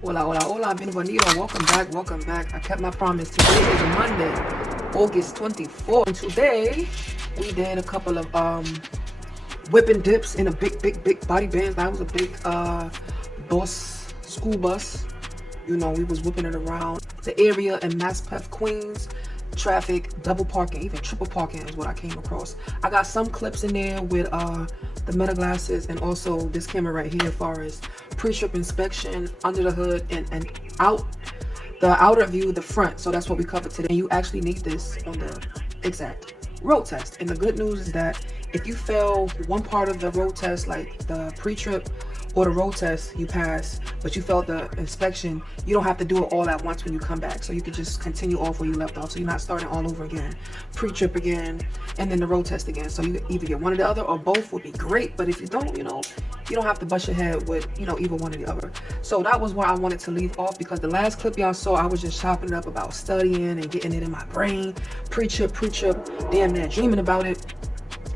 Hola, hola, hola, bienvenido. Welcome back, welcome back. I kept my promise. Today is Monday, August 24th. And today, we did a couple of whipping dips in a big body bands. That was a big school bus. You know, we was whipping it around the area in Maspeth, Queens. Traffic, double parking, even triple parking is what I came across. I got some clips in there with the meta glasses and also this camera right here as far as pre-trip inspection, under the hood, and out the outer view, the front. So that's what we covered today. You actually need this on the exact road test. And the good news is that if you fail one part of the road test, like the pre-trip or the road test, you pass, but you failed the inspection, you don't have to do it all at once when you come back. So you can just continue off where you left off. So you're not starting all over again, pre-trip again, and then the road test again. So you either get one or the other, or both would be great. But if you don't, you don't have to bust your head with, either one or the other. So that was where I wanted to leave off, because the last clip y'all saw, I was just chopping it up about studying and getting it in my brain, pre-trip, damn near dreaming about it.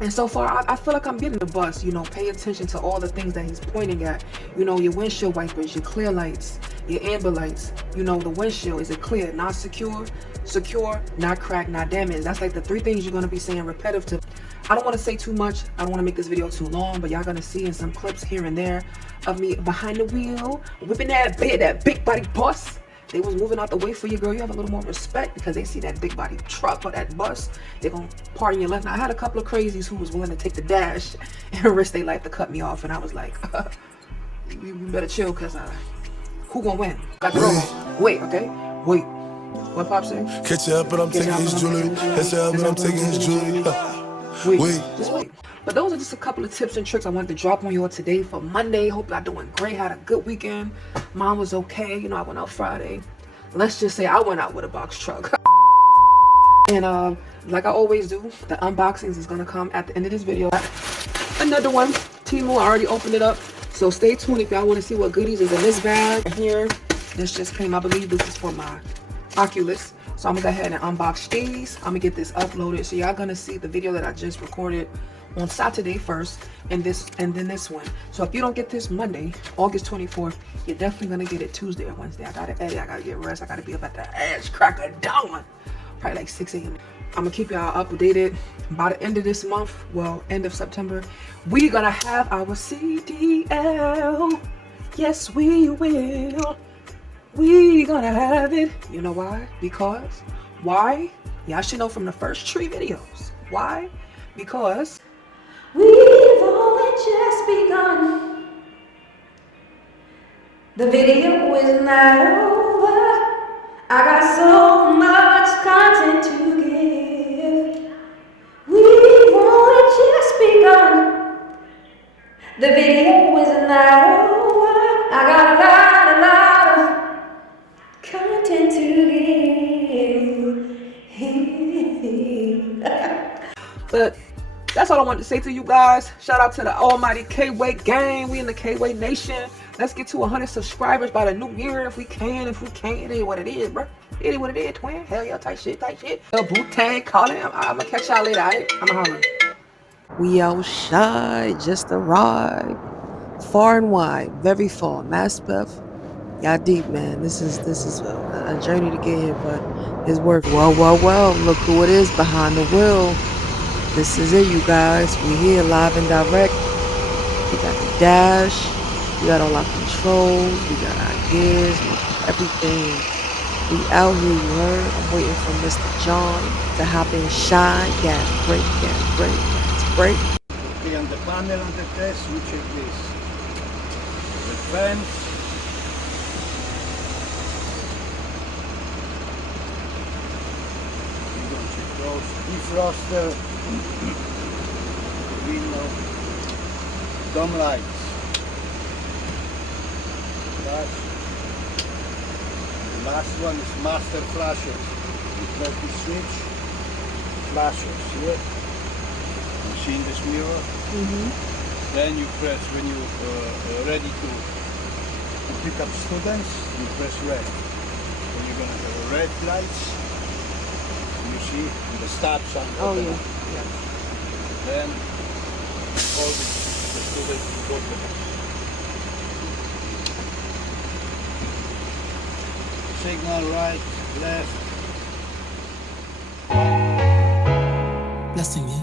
And so far, I feel like I'm getting the bus. Pay attention to all the things that he's pointing at. Your windshield wipers, your clear lights, your amber lights. The windshield, is it clear, not secure, not cracked, not damaged. That's like the three things you're going to be saying repetitive. I don't want to say too much. I don't want to make this video too long, but y'all going to see in some clips here and there of me behind the wheel, whipping that big body bus. They was moving out the way for you, girl. You have a little more respect because they see that big body truck or that bus. They're going to park in your left. Now, I had a couple of crazies who was willing to take the dash and risk their life to cut me off. And I was like, you better chill, because who going to win? Wait, okay? Wait. What Pop say? Catch up, but I'm taking his jewelry. Catch up, but I'm taking his jewelry. Wait. Just wait. But those are just a couple of tips and tricks I wanted to drop on you all today for Monday. Hope y'all doing great. Had a good weekend. Mine was okay. I went out Friday. Let's just say I went out with a box truck. And like I always do, the unboxings is gonna come at the end of this video. Another one. Temu, I already opened it up. So stay tuned if y'all want to see what goodies is in this bag. Here, this just came. I believe this is for my Oculus. So I'm gonna go ahead and unbox these. I'm gonna get this uploaded. So y'all gonna see the video that I just recorded on Saturday first, and then this one. So if you don't get this Monday, August 24th, you're definitely gonna get it Tuesday or Wednesday. I gotta edit, I gotta get rest, I gotta be up at the ass crack of dawn, probably like 6 a.m. I'm gonna keep y'all updated. By the end of this month, well, end of September, we gonna have our CDL. Yes, we will. We gonna have it. You know why? Because why? Y'all should know from the first 3 videos. Why? Because we've only just begun. The video is not over. I got so much content to give. We've only just begun. The video is not over. I got a lot of content to give. But that's all I wanted to say to you guys. Shout out to the almighty K-Way gang. We in the K-Way nation. Let's get to 100 subscribers by the new year if we can. If we can't, it is what it is, bro. It is what it is, twin. Hell yeah, tight shit. Boot-tang, calling. I'm gonna catch y'all later, alright? I'ma holler. We outside, just arrived. Far and wide, very far. Maspeth. Y'all deep, man. This is a journey to get here, but it's worth it. Well. Look who it is behind the wheel. This is it, you guys. We here live and direct. We got the dash. We got all our controls. We got our gears. We got everything. We out here, you heard? I'm waiting for Mr. John to hop in, shine. Gas break. Okay, on the panel on the test, we check this. The fence. We don't check those. Defroster. Window. Dome lights. Flash. The last one is master flashes. You press the switch. Flashes here. You see in this mirror. Then you press when you ready to pick up students. You press red. When you're gonna have red lights. You see the stop sign. Oh yeah. Then all the students go to signal, right, left. Blessing, yeah.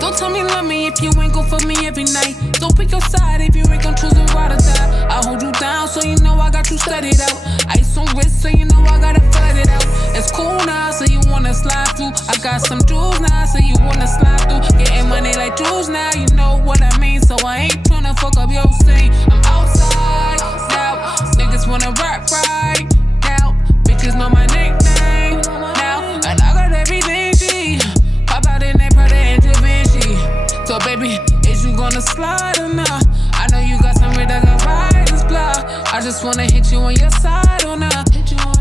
Don't tell me love me if you ain't gon' fuck me every night. Don't pick your side if you ain't gon' choose a ride or die. I hold you down so you know I got you studied out. Ice on wrist so you know I gotta flood it out. It's cool now so you wanna slide through. I got some jewels now so you wanna slide through. Getting money like jewels now, you know what I mean. So I ain't tryna fuck up your scene. I'm outside now, niggas wanna rap right now. Bitches know my nickname now, and I got everything G. Pop out in that Prada and Da Vinci. So baby, is you gonna slide or not? I know you got some red that got riders block. I just wanna hit you on your side or not. Hit you on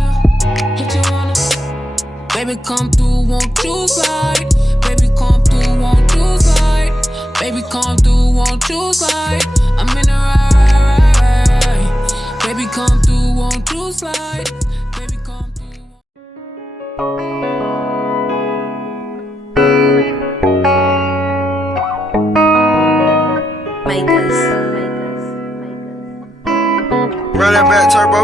Baby, come through, won't you slide? Baby, come through, won't you slide? Baby, come through, won't you slide? I'm in a ride. Baby, come through, won't you slide? Baby, come through. Run that back turbo.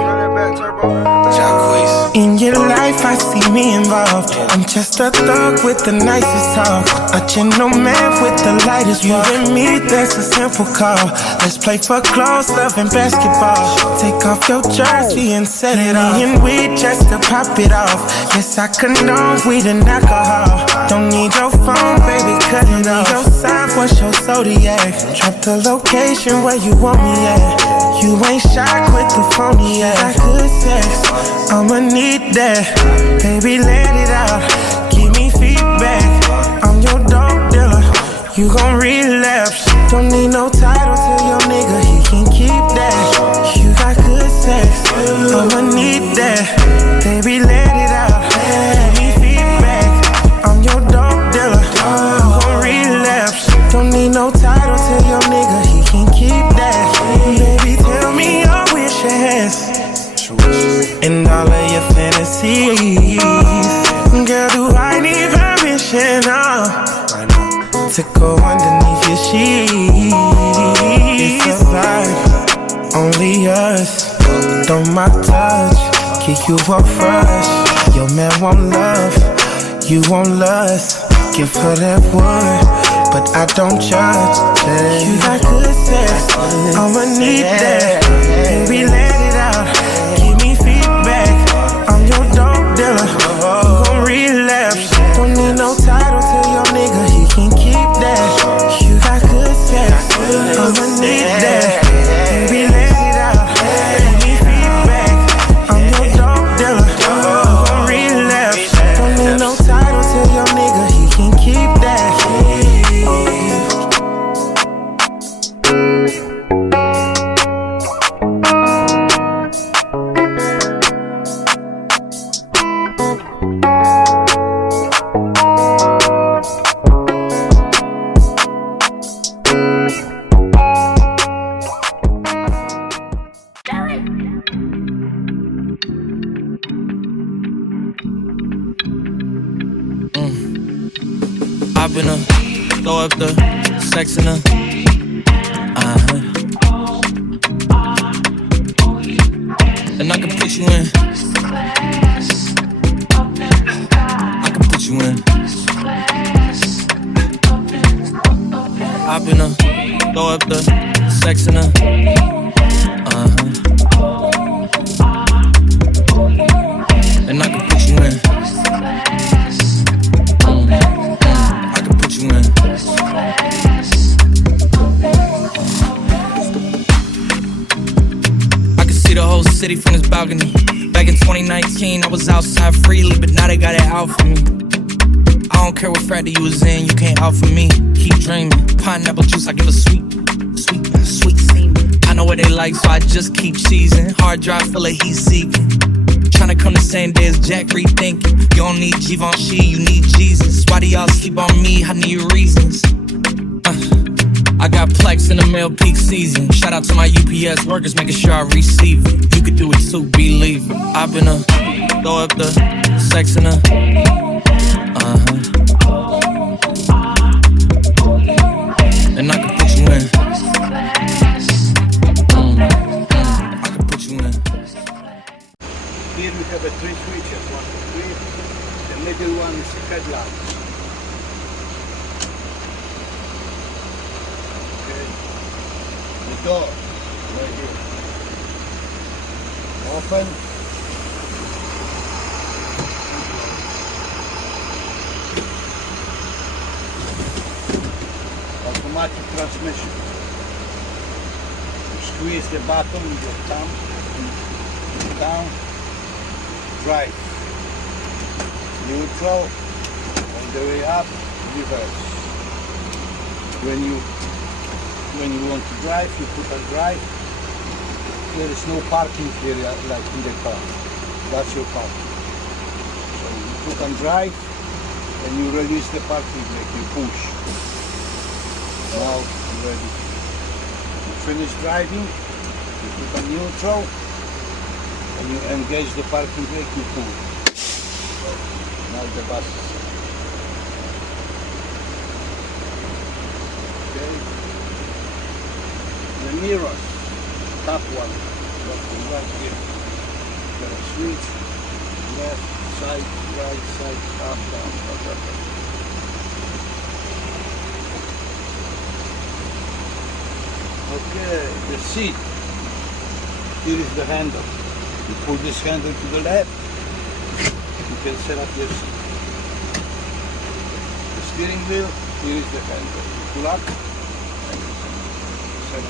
In your life, I see me involved. I'm just a thug with the nicest talk, a gentleman with the lightest walk. You and me, that's a simple call. Let's play for close, love and basketball. Take off your jersey and set it off. And weed just to pop it off. Yes, I condone weed and alcohol. Don't need your phone, baby, cut it off. Your sign, what's your zodiac? Drop the location where you want me at. You ain't shy, quit the phony act. Got good sex, I'ma need that. Baby, let it out, give me feedback. I'm your dope dealer, you gon' relapse. Don't need no title to your nigga, he can keep that. You got good sex, I'ma need that. Baby, let it out, give me feedback. I'm your dope dealer, you gon' relapse. Don't need no title to your nigga, he can keep that. Baby, tell me your wishes and all of your fantasies. Girl, do I need permission to go underneath your sheets? It's a vibe, only us. Don't my touch, keep you up fresh. Your man won't love, you won't lust. Give her that wood, but I don't judge. You got good sex, I'ma need that. Baby, let it out, give me feedback. I'm your dope dealer, you gon' relapse. Don't need no title to your nigga, he can keep that. You got good sex, I'ma need that. Baby, let it out, give me feedback. I'm your dope dealer, you gon' relapse. Don't need no title to your nigga, he can keep that. Hop in her, throw up the sex in her. And I can put you in. I can put you in. Hop in her, throw up the sex in her. And I can put you in. I can put you in. I can see the whole city from this balcony. Back in 2019, I was outside freely, but now they got it out for me. I don't care what frat you was in, you can't out for me. Keep dreaming, pineapple juice, I give a sweet semen. I know what they like, so I just keep cheesing. Hard drive full of heat seeking. Tryna come the same day as Jack, rethinking. You don't need Givenchy, you need Jesus. Why do y'all sleep on me? I need reasons. I got got plex in the mail peak season. Shout out to my UPS workers, making sure I receive it. You could do it too, believe it. I've been throw up the sex in and I can put you in. I can put you in. Here we have a 3 switches, 1, 2, 3. The middle one is headlight. Okay. The door, right here. Open. Automatic transmission. You squeeze the button with your thumb, down, drive, neutral, on the way up, reverse. When you want to drive, you put on drive. There is no parking area like in the car. That's your parking. So you put on drive, and you release the parking brake, you push. Now you're ready. You finish driving, you put on neutral, and you engage the parking brake, you pull. Now the bus is set. Okay. The mirrors, top one, left and right here. Got a switch, left, side, right, side, up, down, up, up, up. Okay, the seat. Here is the handle. You pull this handle to the left, you can set up your seat. The steering wheel, here is the handle. You pull up, and you set up.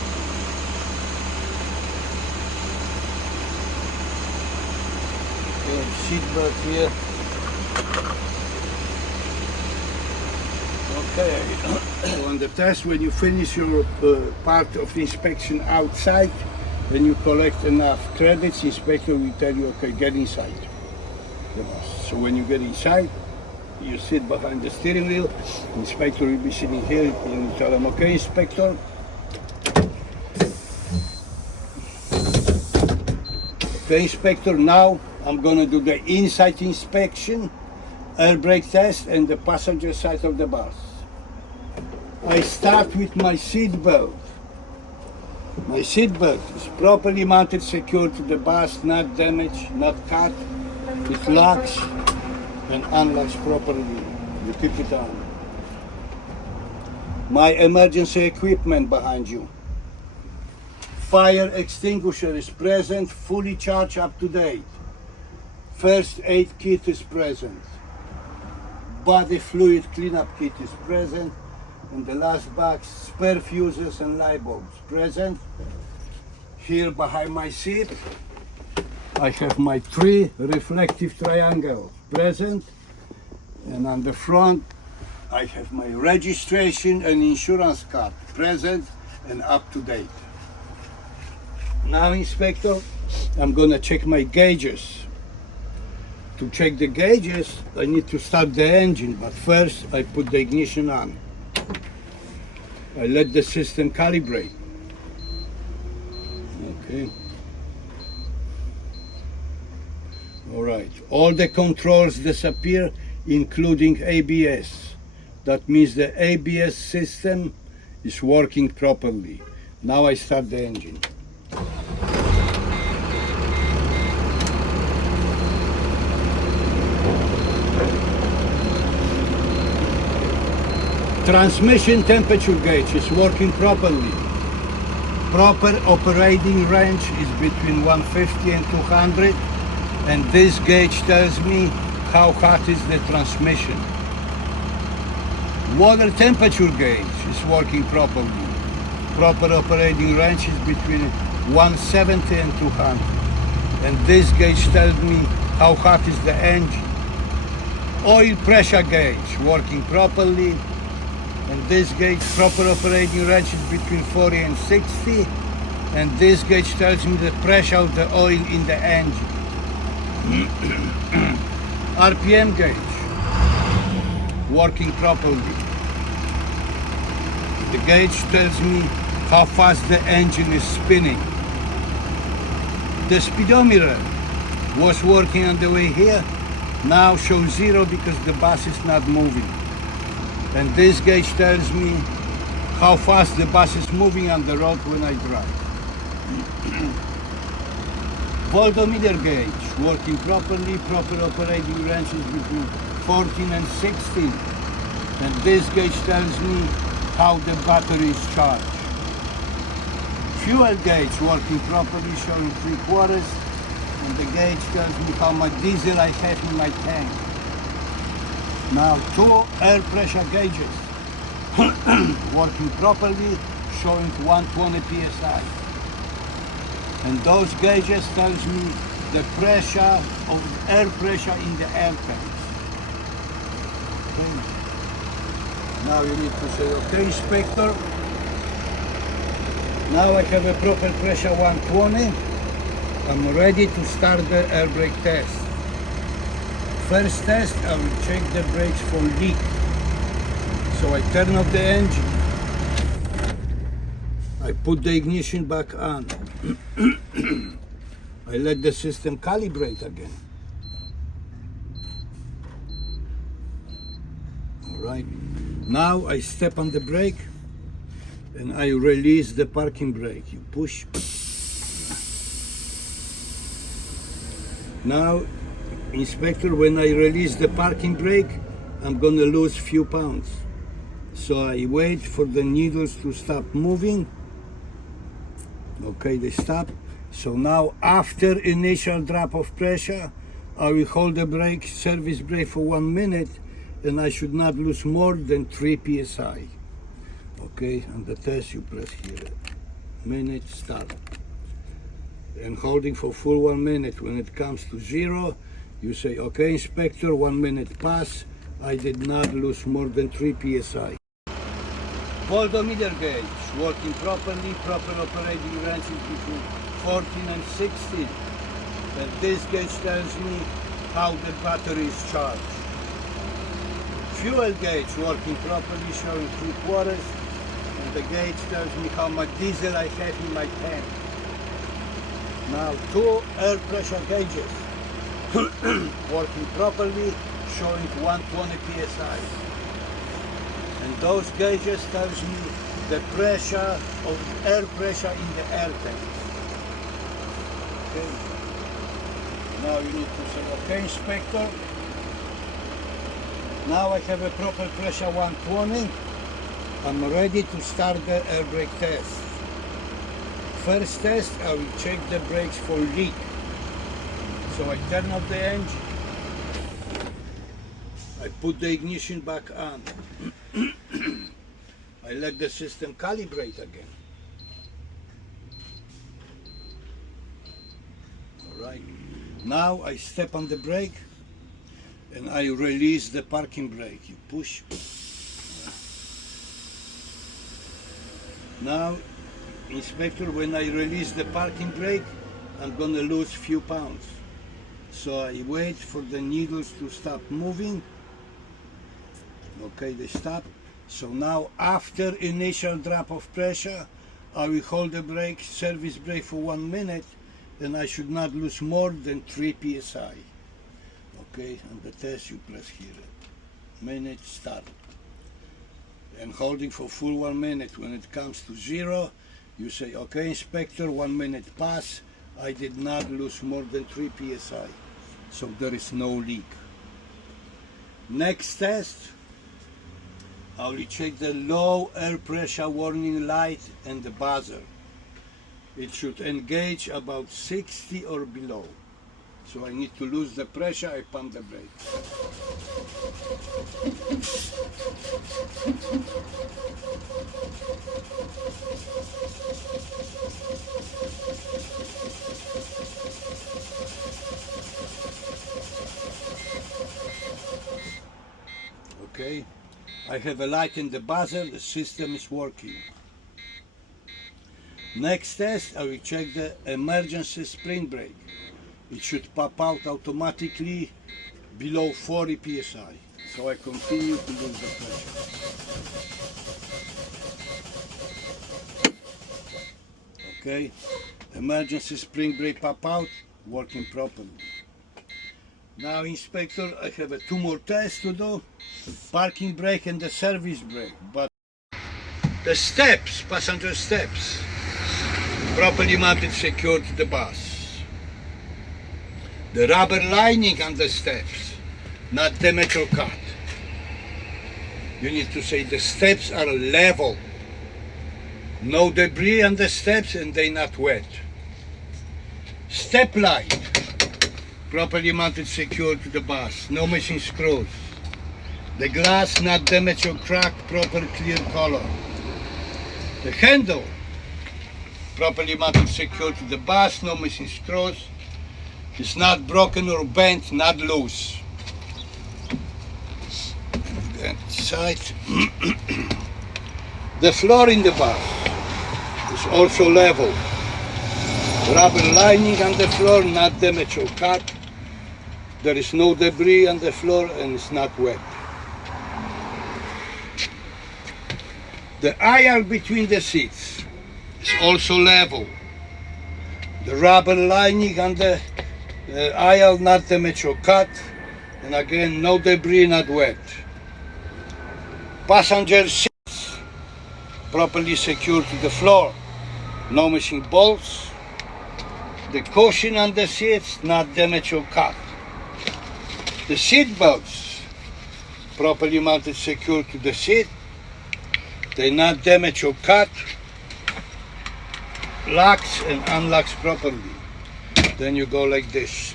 Okay, seat belt here. Okay, so on the test, when you finish your part of inspection outside, when you collect enough credits, inspector will tell you, okay, get inside the bus. So when you get inside, you sit behind the steering wheel, inspector will be sitting here, and you tell him, okay, inspector, okay, inspector, now I'm gonna do the inside inspection, air brake test, and the passenger side of the bus. I start with my seat belt. My seat belt is properly mounted, secured to the bus, not damaged, not cut. It locks and unlocks properly. You keep it on. My emergency equipment behind you. Fire extinguisher is present, fully charged, up to date. First aid kit is present. Body fluid cleanup kit is present. And the last box, spare fuses and light bulbs present. Here behind my seat, I have my 3 reflective triangles present. And on the front, I have my registration and insurance card present and up to date. Now, inspector, I'm gonna check my gauges. To check the gauges, I need to start the engine, but first I put the ignition on. I let the system calibrate. Okay. All right. All the controls disappear, including ABS. That means the ABS system is working properly. Now I start the engine. Transmission temperature gauge is working properly. Proper operating range is between 150 and 200, and this gauge tells me how hot is the transmission. Water temperature gauge is working properly. Proper operating range is between 170 and 200, and this gauge tells me how hot is the engine. Oil pressure gauge working properly. And this gauge, proper operating range is between 40 and 60. And this gauge tells me the pressure of the oil in the engine. RPM gauge, working properly. The gauge tells me how fast the engine is spinning. The speedometer was working on the way here, now shows 0 because the bus is not moving. And this gauge tells me how fast the bus is moving on the road when I drive. Voltometer gauge working properly, proper operating ranges between 14 and 16. And this gauge tells me how the battery is charged. Fuel gauge working properly, showing 3/4, and the gauge tells me how much diesel I have in my tank. Now 2 air pressure gauges working properly, showing 120 psi. And those gauges tells me the pressure of air pressure in the air tanks. Okay. Now you need to say, okay, inspector. Now I have a proper pressure 120. I'm ready to start the air brake test. First test, I will check the brakes for leak. So I turn off the engine. I put the ignition back on. I let the system calibrate again. All right. Now I step on the brake and I release the parking brake. You push. Now, inspector, when I release the parking brake, I'm gonna lose few pounds. So I wait for the needles to stop moving. Okay, they stop. So now, after initial drop of pressure, I will hold the brake, service brake for 1 minute, and I should not lose more than 3 psi. Okay, on the test you press here, minute, stop. And holding for full 1 minute. When it comes to 0, you say, okay, inspector, 1 minute pass. I did not lose more than 3 psi. Voltometer gauge working properly, proper operating ranges between 14 and 16. And this gauge tells me how the battery is charged. Fuel gauge working properly, showing 3/4, and the gauge tells me how much diesel I have in my tank. Now 2 air pressure gauges working properly, showing 120 psi. And those gauges tells me the pressure of air pressure in the air tank. Okay. Now you need to say, okay, inspector. Now I have a proper pressure 120. I'm ready to start the air brake test. First test, I will check the brakes for leak. So I turn off the engine. I put the ignition back on. I let the system calibrate again. All right. Now I step on the brake and I release the parking brake. You push. Now, inspector, when I release the parking brake, I'm gonna lose few pounds. So I wait for the needles to stop moving. Okay, they stop. So now, after initial drop of pressure, I will hold the brake, service brake for 1 minute, and I should not lose more than 3 psi. Okay, on the test you press here, minute, start. And holding for full 1 minute. When it comes to 0, you say, okay, inspector, 1 minute pass. I did not lose more than 3 psi. So there is no leak. Next test, I will check the low air pressure warning light and the buzzer. It should engage about 60 or below. So I need to lose the pressure, I pump the brake. Okay, I have a light in the buzzer, the system is working. Next test, I will check the emergency sprint brake. It should pop out automatically below 40 psi. So I continue to lose the pressure. Okay, emergency spring brake pop out, working properly. Now, inspector, I have two more tests to do, parking brake and the service brake. But the steps, passenger steps, properly mounted, secured to the bus. The rubber lining on the steps, not damaged or cut. You need to say the steps are level. No debris on the steps and they not wet. Step light, properly mounted, secured to the bus. No missing screws. The glass not damaged or cracked, proper clear color. The handle, properly mounted, secured to the bus. No missing screws. It's not broken or bent, not loose. And side. The floor in the bus is also level. Rubber lining on the floor, not damaged or cut. There is no debris on the floor and it's not wet. The aisle between the seats is also level. The rubber lining on the aisle, not damaged or cut. And again, no debris, not wet. Passenger seats properly secured to the floor. No missing bolts. The cushion on the seats not damaged or cut. The seat belts properly mounted, secured to the seat. They not damaged or cut. Locks and unlocks properly. Then you go like this.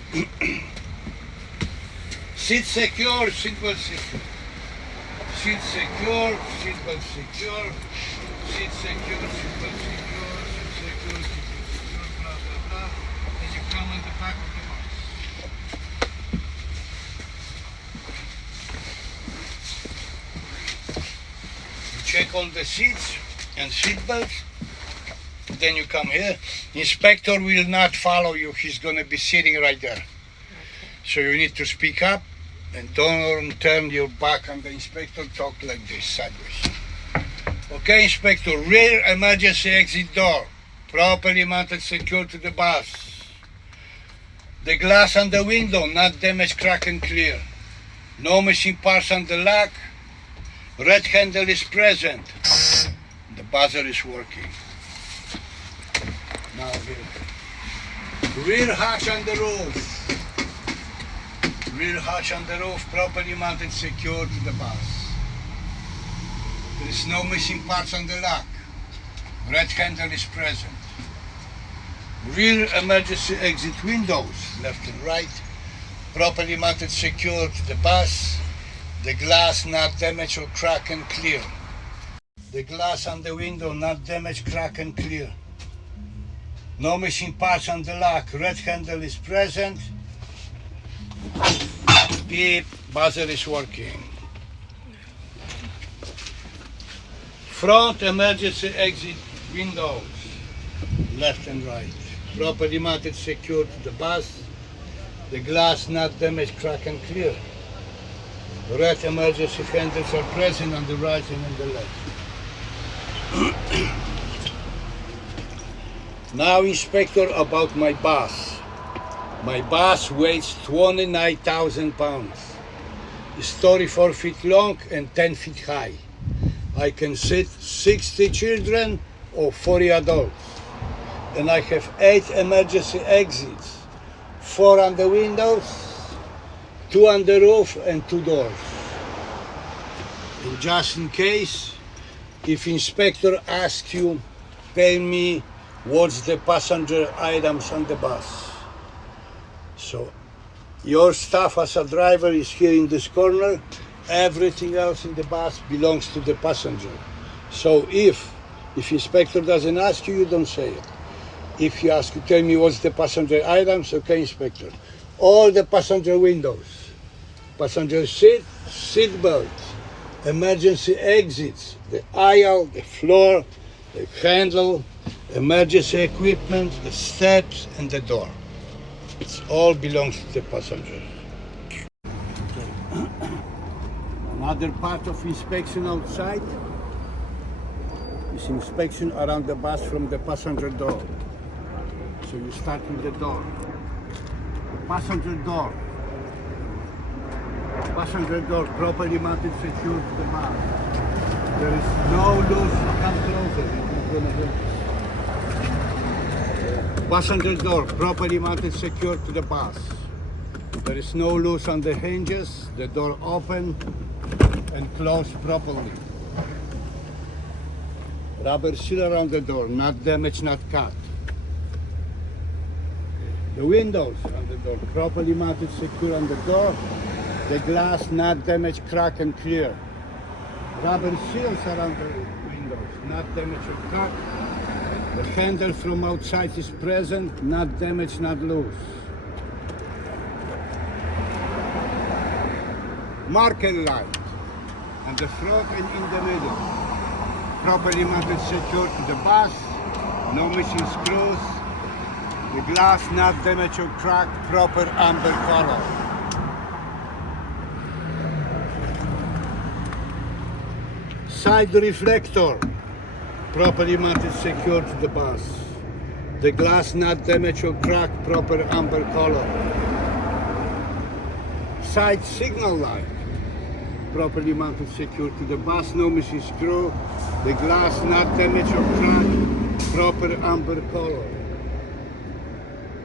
Seat secure, seat belt secure. Seat secure, seat belt secure. Seat secure, seat belt secure. Seat secure, seat belt secure, blah, blah, blah. Then you come on the back of the bus. You check all the seats and seat belts. Then you come here. Inspector will not follow you. He's going to be sitting right there. So you need to speak up and don't turn your back on the inspector. Talk like this, sideways. Okay, Inspector, rear emergency exit door, properly mounted, secured to the bus. The glass on the window, not damaged, cracked and clear. No missing parts on the lock. Red handle is present. The buzzer is working. Now here. Rear hatch on the roof. Rear hatch on the roof, properly mounted, secured to the bus. There is no missing parts on the lock. Red handle is present. Rear emergency exit windows, left and right, properly mounted, secured to the bus. The glass not damaged or cracked and clear. The glass on the window not damaged, cracked and clear. No missing parts on the lock. Red handle is present. Beep, buzzer is working. Front emergency exit windows, left and right. Properly mounted, secured to the bus. The glass not damaged, cracked and clear. Red emergency handles are present on the right and on the left. Now, Inspector, about my bus. My bus weighs 29,000 pounds. It's 34 feet long and 10 feet high. I can sit 60 children or 40 adults. And I have 8 emergency exits. 4 on the windows, 2 on the roof and 2 doors. And just in case, if Inspector asks you, tell me what's the passenger items on the bus. So your stuff as a driver is here in this corner. Everything else in the bus belongs to the passenger. So if Inspector doesn't ask you, you don't say it. If you ask, you tell me what's the passenger items, okay, Inspector. All the passenger windows, passenger seat, seat belt, emergency exits, the aisle, the floor, the handle, emergency equipment, the steps, and the door. It all belongs to the passenger. Another part of inspection outside. It's inspection around the bus from the passenger door. So you start with the door. Passenger door. Passenger door properly mounted, secured to the bus. There is no loose. Come closer. It's gonna go. Passenger door properly mounted, secured to the bus. There is no loose on the hinges. The door open and closed properly. Rubber seal around the door, not damaged, not cut. The windows on the door properly mounted, secure on the door. The glass not damaged, crack and clear. Rubber seals around the windows, not damaged or cracked. The handle from outside is present, not damaged, not loose. Marker light on the front and in the middle. Properly mounted, secure to the bus, no missing screws. The glass not damaged or cracked, proper amber color. Side reflector, properly mounted, secure to the bus. The glass not damaged or cracked, proper amber color. Side signal light, properly mounted, secure to the bus, no missing screw. The glass not damaged or cracked, proper amber color.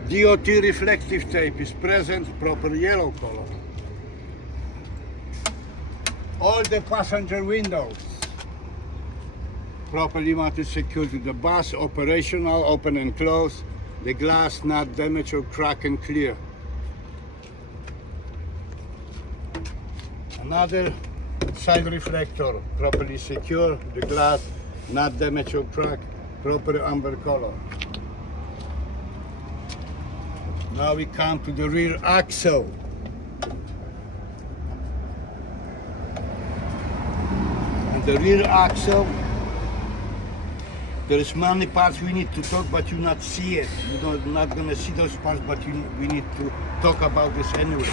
DOT reflective tape is present, proper yellow color. All the passenger windows, properly mounted, secure to the bus, operational, open and close. The glass not damaged or cracked and clear. Another side reflector, properly secure, the glass not damaged or cracked, proper amber color. Now we come to the rear axle. And the rear axle, there is many parts we need to talk, but you not see it. You're not gonna see those parts, but we need to talk about this anyway.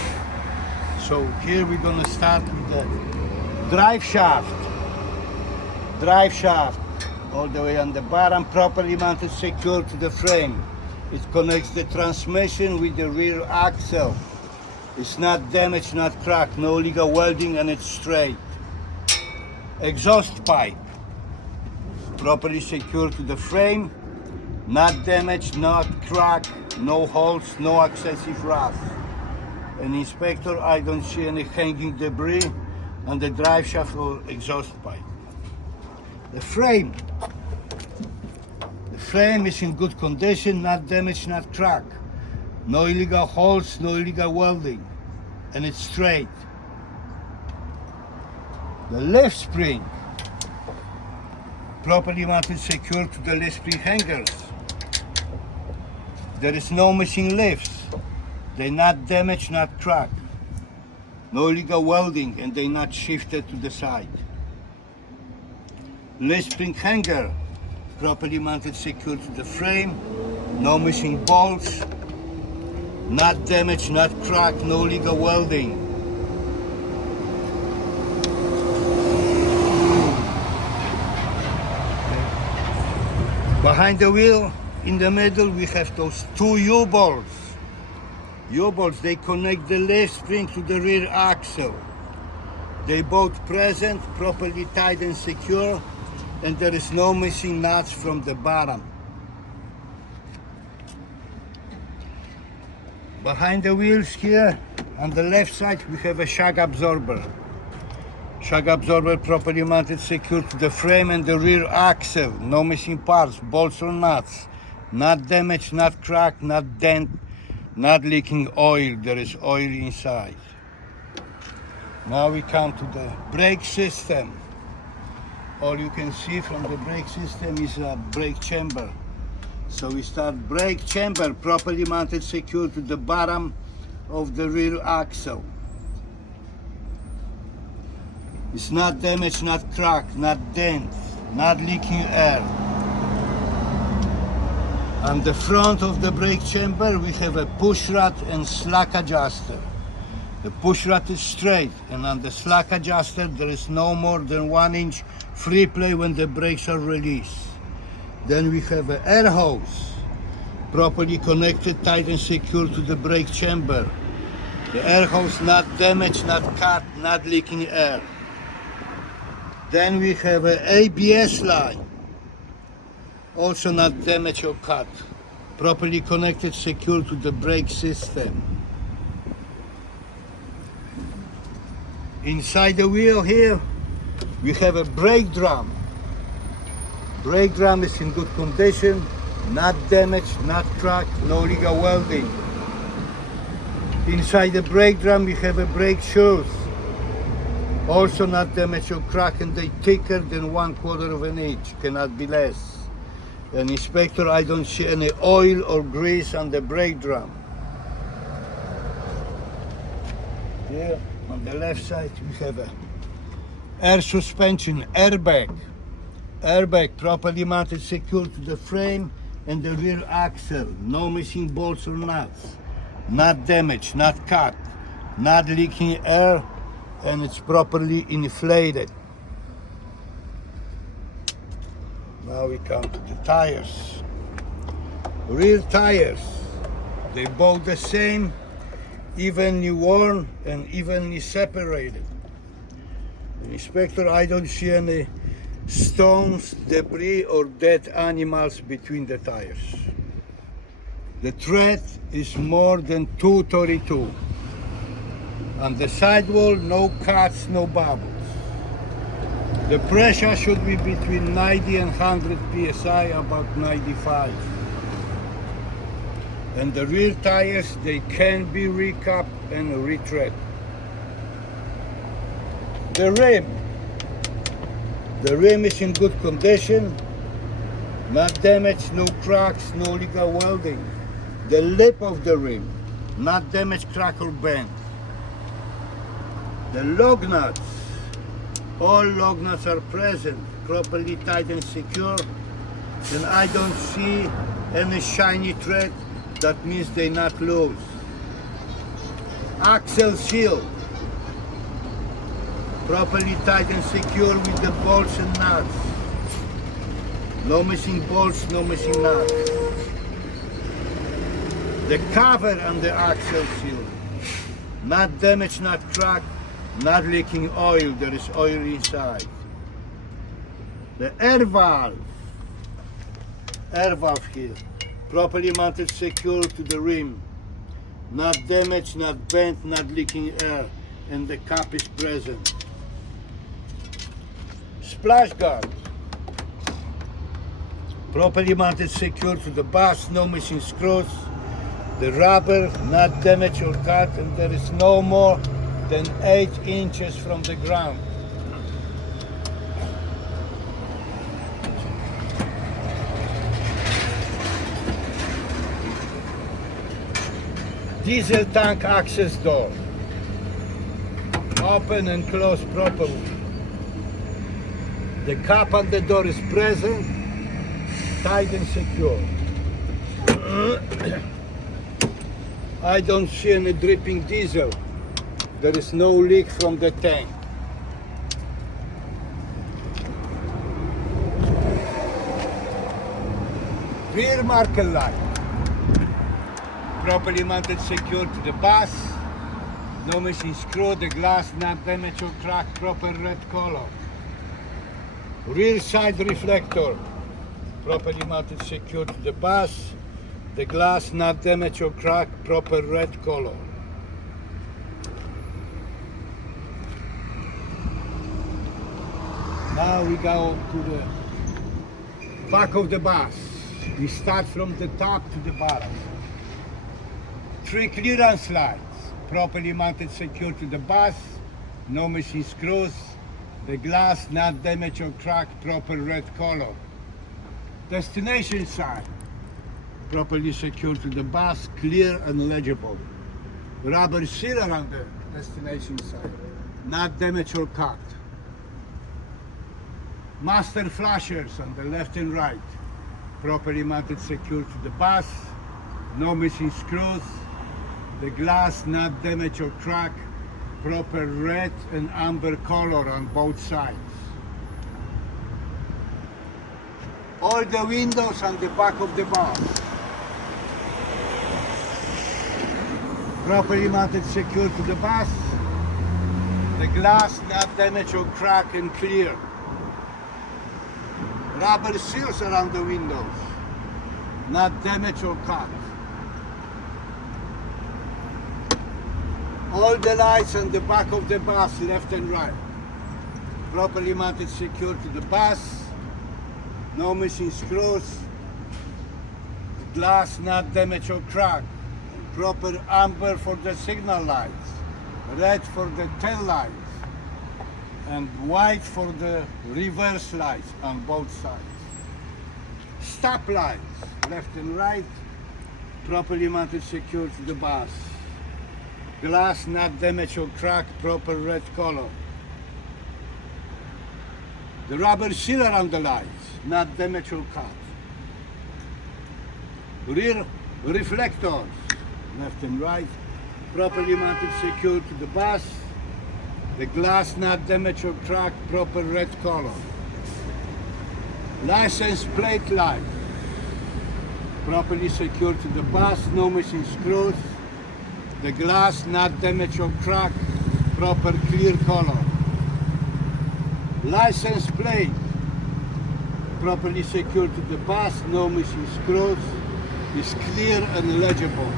So here we're gonna start with the drive shaft. Drive shaft, all the way on the bottom, properly mounted, secure to the frame. It connects the transmission with the rear axle. It's not damaged, not cracked, no illegal welding, and it's straight. Exhaust pipe, properly secured to the frame, not damaged, not cracked, no holes, no excessive rust. An inspector, I don't see any hanging debris on the drive shaft or exhaust pipe. The frame is in good condition, not damaged, not cracked. No illegal holes, no illegal welding, and it's straight. The lift spring, properly mounted, secured to the lift spring hangers. There is no missing lifts. They're not damaged, not cracked. No illegal welding, and they're not shifted to the side. Lift spring hanger, properly mounted, secured to the frame. No missing bolts. Not damaged, not cracked, no illegal welding. Behind the wheel, in the middle, we have those two U-bolts. U-bolts, they connect the lift spring to the rear axle. They both present, properly tied and secure, and there is no missing nuts from the bottom. Behind the wheels here, on the left side, we have a shock absorber. Shock absorber properly mounted, secured to the frame and the rear axle. No missing parts, bolts or nuts. Not damaged, not cracked, not dent, not leaking oil. There is oil inside. Now we come to the brake system. All you can see from the brake system is a brake chamber. So we start brake chamber, properly mounted, secured to the bottom of the rear axle. It's not damaged, not cracked, not dent, not leaking air. On the front of the brake chamber, we have a push rod and slack adjuster. The push rod is straight, and on the slack adjuster there is no more than 1 inch free play when the brakes are released. Then we have an air hose, properly connected, tight and secure to the brake chamber. The air hose not damaged, not cut, not leaking air. Then we have an ABS line, also not damaged or cut, properly connected, secure to the brake system. Inside the wheel here, we have a brake drum. Brake drum is in good condition, not damaged, not cracked, no legal welding. Inside the brake drum we have a brake shoes, also not damaged or cracked, and they thicker than 1/4 of an inch, cannot be less. And inspector, I don't see any oil or grease on the brake drum. Here on the left side we have a air suspension airbag. Airbag properly mounted, secure to the frame and the rear axle. No missing bolts or nuts. Not damaged, not cut, not leaking air, and it's properly inflated. Now we come to the tires. Rear tires, they both the same, evenly worn and evenly separated. Inspector, I don't see any stones, debris or dead animals between the tires. The tread is more than 232. On the sidewall, no cuts, no bubbles. The pressure should be between 90 and 100 psi, about 95. And the rear tires, they can be recapped and retread. The rim is in good condition, not damaged, no cracks, no legal welding. The lip of the rim, not damaged, crack or bent. The lug nuts, all lug nuts are present, properly tight and secure, and I don't see any shiny thread, that means they're not loose. Axle seal, properly tight and secure with the bolts and nuts. No missing bolts, no missing nuts. The cover on the axle seal, not damaged, not cracked, not leaking oil, there is oil inside. The air valve here, properly mounted, secure to the rim, not damaged, not bent, not leaking air, and the cap is present. Splash guard, properly mounted, secure to the bus, no missing screws. The rubber not damaged or cut, and there is no more than 8 inches from the ground. Diesel tank access door, open and close properly. The cap on the door is present, tight and secure. I don't see any dripping diesel. There is no leak from the tank. Rear marker light, properly mounted, secure to the bus. No missing screw, the glass not damaged or cracked, proper red color. Rear side reflector, properly mounted, secure to the bus. The glass not damaged or cracked, proper red color. Now we go to the back of the bus. We start from the top to the bottom. 3 clearance lights, properly mounted, secure to the bus. No missing screws. The glass not damaged or cracked, proper red color. Destination sign, properly secured to the bus, clear and legible. Rubber sealer on the destination side, not damaged or cut. Master flashers on the left and right, properly mounted, secured to the bus, no missing screws. The glass not damaged or cracked, proper red and amber color on both sides. All the windows on the back of the bus. Properly mounted, secure to the bus. The glass not damaged or cracked and clear. Rubber seals around the windows, not damaged or cut. All the lights on the back of the bus, left and right. Properly mounted, secure to the bus. No missing screws. Glass not damaged or cracked. Proper amber for the signal lights. Red for the tail lights. And white for the reverse lights on both sides. Stop lights, left and right. Properly mounted, secure to the bus. Glass not damaged or cracked, proper red color. The rubber seal around the lights, not damaged or cut. Rear reflectors, left and right, properly mounted, secure to the bus. The glass not damaged or cracked, proper red color. License plate light, properly secured to the bus, no missing screws. The glass not damaged or cracked, proper clear color. License plate, properly secured to the bus, no missing screws, is clear and legible.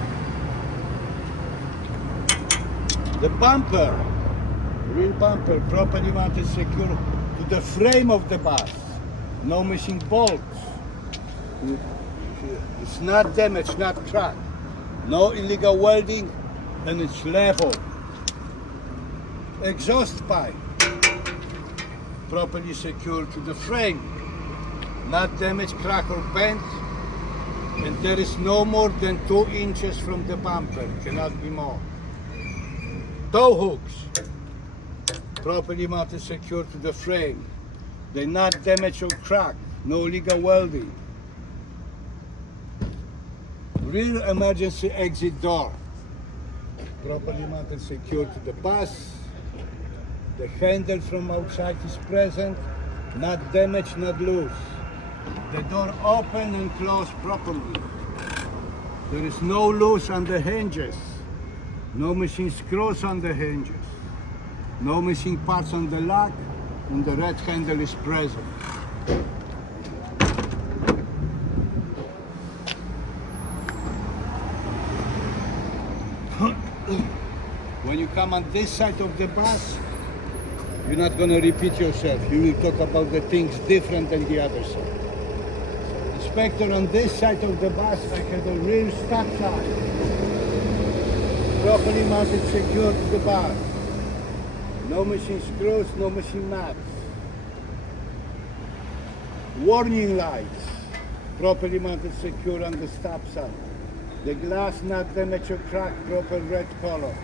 The bumper, rear bumper, properly mounted, secure to the frame of the bus, no missing bolts. It's not damaged, not cracked, no illegal welding, and it's level. Exhaust pipe, properly secured to the frame, not damaged, cracked or bent, and there is no more than 2 inches from the bumper, cannot be more. Tow hooks, properly mounted, secured to the frame, they're not damaged or cracked, no illegal welding. Rear emergency exit door, properly mounted, secured to the bus. The handle from outside is present, not damaged, not loose. The door open and closed properly. There is no loose on the hinges, no missing screws on the hinges, no missing parts on the lock, and the red handle is present. When you come on this side of the bus, you're not going to repeat yourself. You will talk about the things different than the other side. Inspector, on this side of the bus, I have a rear stop sign. Properly mounted, secured to the bus. No missing screws, no missing nuts. Warning lights, properly mounted, secure on the stop sign. The glass not damaged or cracked, proper red color.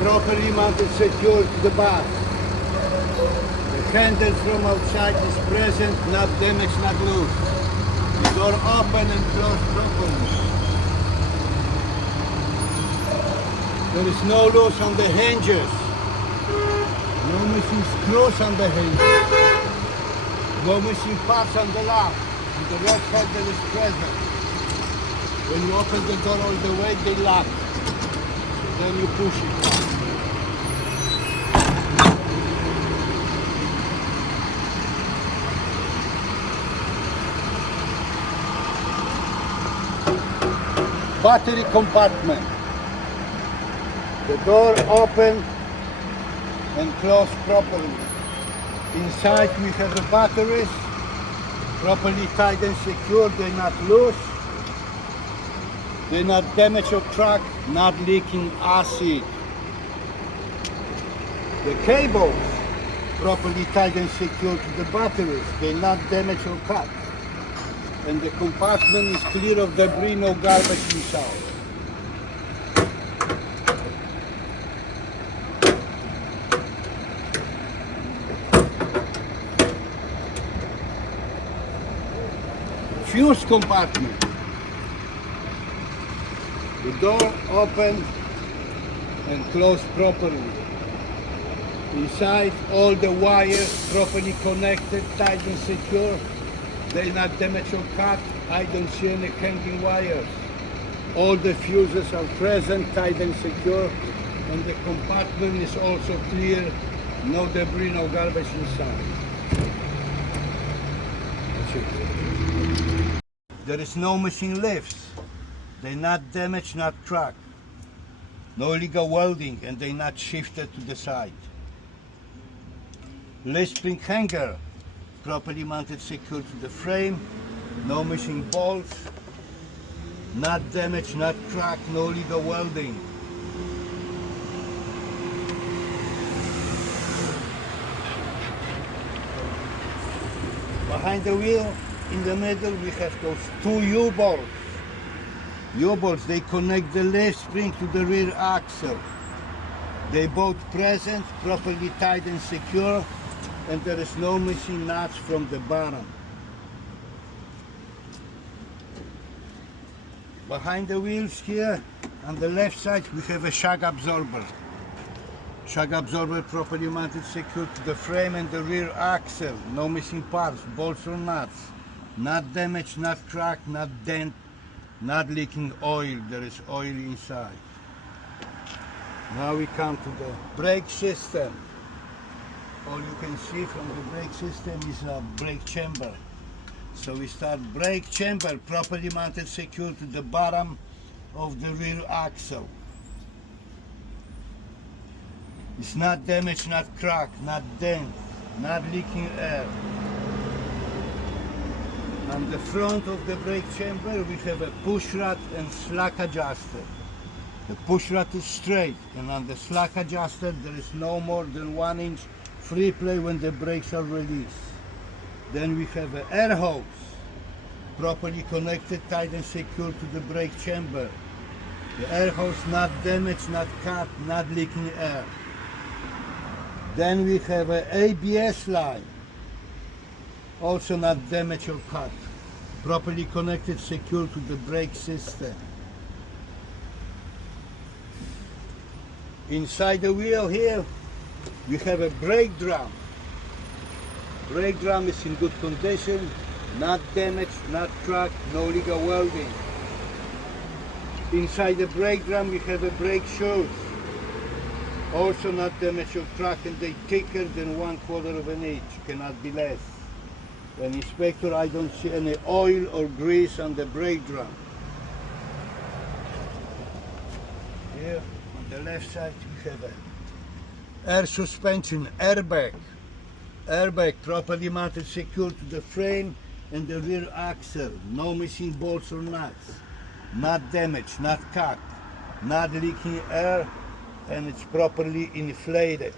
Properly mounted, secured to the bus. The handle from outside is present, not damaged, not loose. The door open and closed properly. There is no loose on the hinges. No missing screws on the hinges. No missing parts on the lock. And the red handle is present. When you open the door all the way, they lock. Then you push it down. Battery compartment. The door open and closed properly. Inside we have the batteries, properly tied and secured, they're not loose. They're not damaged or cracked, not leaking acid. The cables, properly tied and secured to the batteries, they're not damaged or cut. and the compartment is clear of debris, no garbage inside. Fuse compartment. The door open and closed properly. Inside, all the wires properly connected, tight and secure. They not damaged or cut. I don't see any hanging wires. All the fuses are present, tight and secure, and the compartment is also clear. No debris, no garbage inside. That's it. There is no machine lifts. They're not damaged, not cracked. No illegal welding, and they're not shifted to the side. Lift spring hanger, properly mounted, secure to the frame. No missing bolts. Not damaged, not cracked, no illegal welding. Behind the wheel, in the middle, we have those two U-bolts. U-bolts, they connect the lift spring to the rear axle. They both present, properly tied and secure, and there is no missing nuts from the bottom. Behind the wheels here, on the left side, we have a shock absorber. Shock absorber properly mounted, secure to the frame and the rear axle. No missing parts, bolts or nuts. Not damaged, not cracked, not dent, not leaking oil. There is oil inside. Now we come to the brake system. All you can see from the brake system is a brake chamber. So we start brake chamber, properly mounted, secure to the bottom of the rear axle. It's not damaged, not cracked, not dent, not leaking air. On the front of the brake chamber, we have a push rod and slack adjuster. The push rod is straight, and on the slack adjuster, there is no more than 1 inch free play when the brakes are released. Then we have an air hose, properly connected, tight and secure to the brake chamber. The air hose not damaged, not cut, not leaking air. Then we have an ABS line, also not damaged or cut, properly connected, secure to the brake system. Inside the wheel here, we have a brake drum. Brake drum is in good condition, not damaged, not cracked, no illegal welding. Inside the brake drum we have a brake shoes, also not damaged or cracked, and they thicker than 1/4 of an inch, cannot be less. An inspector, I don't see any oil or grease on the brake drum. Here on the left side we have a air suspension airbag. Airbag properly mounted, secure to the frame and the rear axle. No missing bolts or nuts. Not damaged, not cut, not leaking air, and it's properly inflated.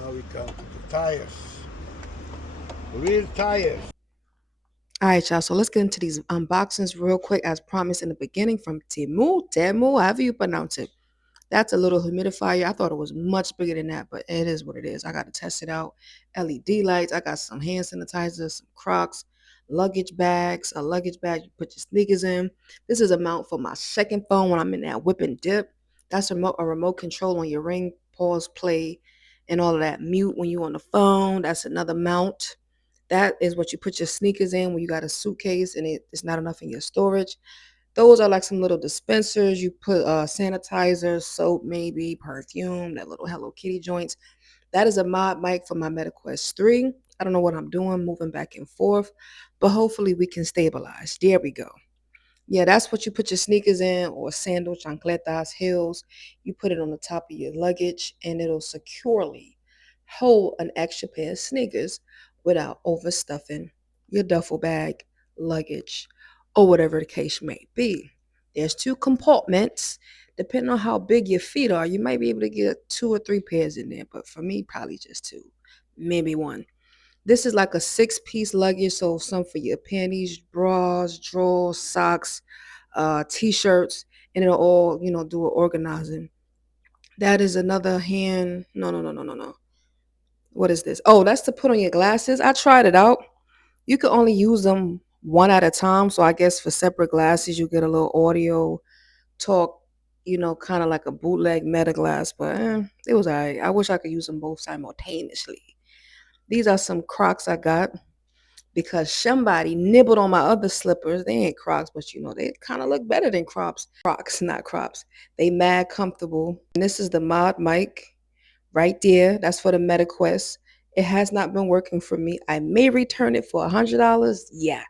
Now we come to the tires. Rear tires. All right, y'all. So let's get into these unboxings real quick, as promised in the beginning, from Temu, however you pronounce it. That's a little humidifier. I thought it was much bigger than that, but it is what it is. I got to test it out. LED lights. I got some hand sanitizer, some Crocs, luggage bags, a luggage bag you put your sneakers in. This is a mount for my second phone when I'm in that whip and dip. That's a remote control on your ring, pause, play, and all of that. Mute when you on the phone. That's another mount. That is what you put your sneakers in when you got a suitcase and it's not enough in your storage. Those are like some little dispensers. You put sanitizer, soap, maybe perfume, that little Hello Kitty joints. That is a mod mic for my MetaQuest 3. I don't know what I'm doing, moving back and forth, but hopefully we can stabilize. There we go. Yeah, that's what you put your sneakers in, or sandal, chancletas, heels. You put it on the top of your luggage and it'll securely hold an extra pair of sneakers without overstuffing your duffel bag, luggage, or whatever the case may be. There's 2 compartments. Depending on how big your feet are, you might be able to get 2 or 3 pairs in there, but for me, probably just 2, maybe 1. This is like a 6-piece luggage, so some for your panties, bras, drawers, socks, t-shirts, and it'll all, you know, do an organizing. That is another hand. No. What is this? Oh, that's to put on your glasses. I tried it out. You can only use them one at a time. So I guess for separate glasses, you get a little audio talk, you know, kind of like a bootleg meta glass, but it was all right. I wish I could use them both simultaneously. These are some Crocs I got because somebody nibbled on my other slippers. They ain't Crocs, but you know, they kind of look better than Crocs. Crocs, not Crops. They mad comfortable. And this is the Mod mic right there. That's for the MetaQuest. It has not been working for me. I may return it for $100. Yeah.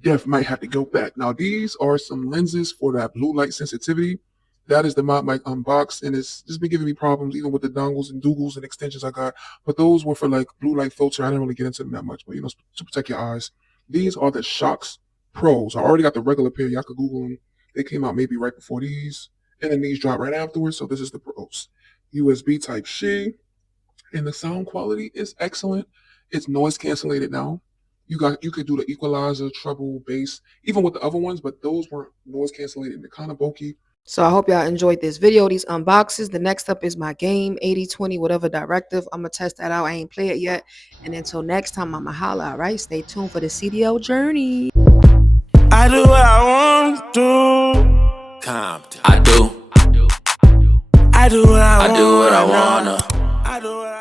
Def might have to go back. Now, these are some lenses for that blue light sensitivity. That is the Mod Mic Unbox, and it's just been giving me problems even with the dongles and doogles and extensions I got. But those were for like blue light filter. I didn't really get into them that much, but you know, to protect your eyes. These are the Shocks Pros. I already got the regular pair. Y'all could Google them. They came out maybe right before these, and then these dropped right afterwards. So this is the Pros. USB Type C, and the sound quality is excellent. It's noise cancellated now. You could do the equalizer, treble, bass, even with the other ones, but those weren't noise cancellated. They're kind of bulky. So I hope y'all enjoyed this video, these unboxes. The next up is my game, 80/20, whatever directive. I'm going to test that out. I ain't play it yet. And until next time, I'm going to holla, all right? Stay tuned for the CDL journey. I do what I want to. Compton. I do. I do what I want. I do what I wanna. I do what